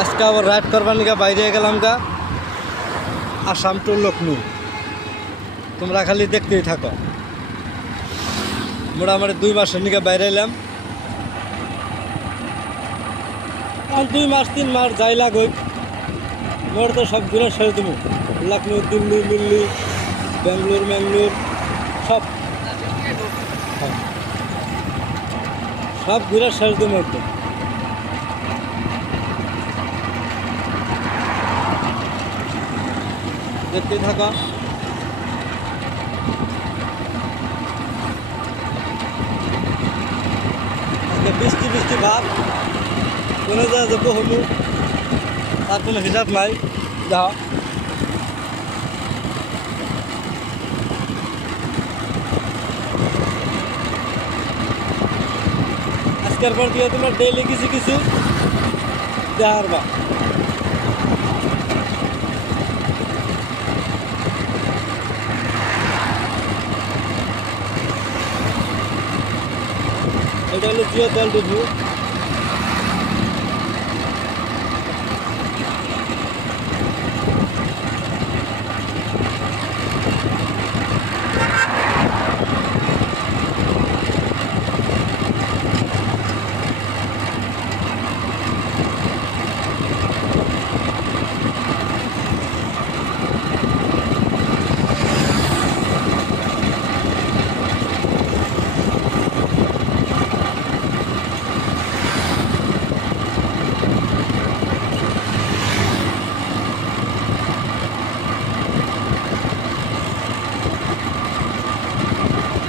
আজকে আবার রাইড করবার নিকা বাইরে গেলাম গা আসাম টু লখনৌ। তোমরা খালি দেখতেই থাকো। মোটামুটি 2 মাসের নিকা বাইরে এলাম। 2 মাস 3 মাস যাই লাগুক মোর তো সব ঘুরে সেরে দেবো। লখনৌ, দিল্লি দিল্লি, বেঙ্গলোর ম্যাঙ্গলোর সব সব ঘুরে সেরে দেবো একদম। দেখতে থাকা। বৃষ্টি বৃষ্টি ভাব, কোনো জায়গায় যে বহুমু তার কোনো হিসাব নাই। যা আজকের পর দিয়ে তোমার ডেইলি কিছু কিছু দেওয়ার বা এটা হলো জিও তেল ডিপু।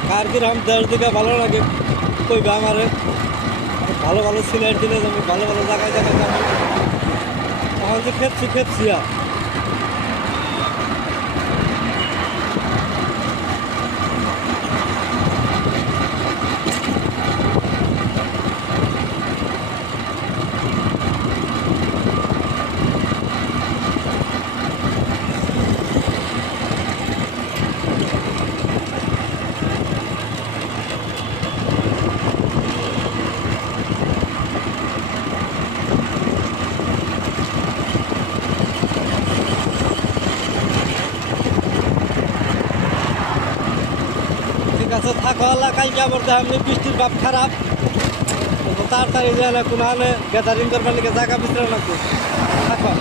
কার কিরকম দেশ দিকে ভালো লাগে কইবে আমারে। ভালো ভালো সিনারি দিলে যাবো, ভালো ভালো জায়গায় জায়গায় যাবো। তখন যে খেপছি আর ঠিক আছে থাকো। আল্লাহ কালকে আবার আমি বৃষ্টির ভাব খারাপ, তাড়াতাড়ি যায় না কোনো আনে গ্যাদারিং করবার লিগে জায়গা বিশ্রাম লাগবে। থাকো।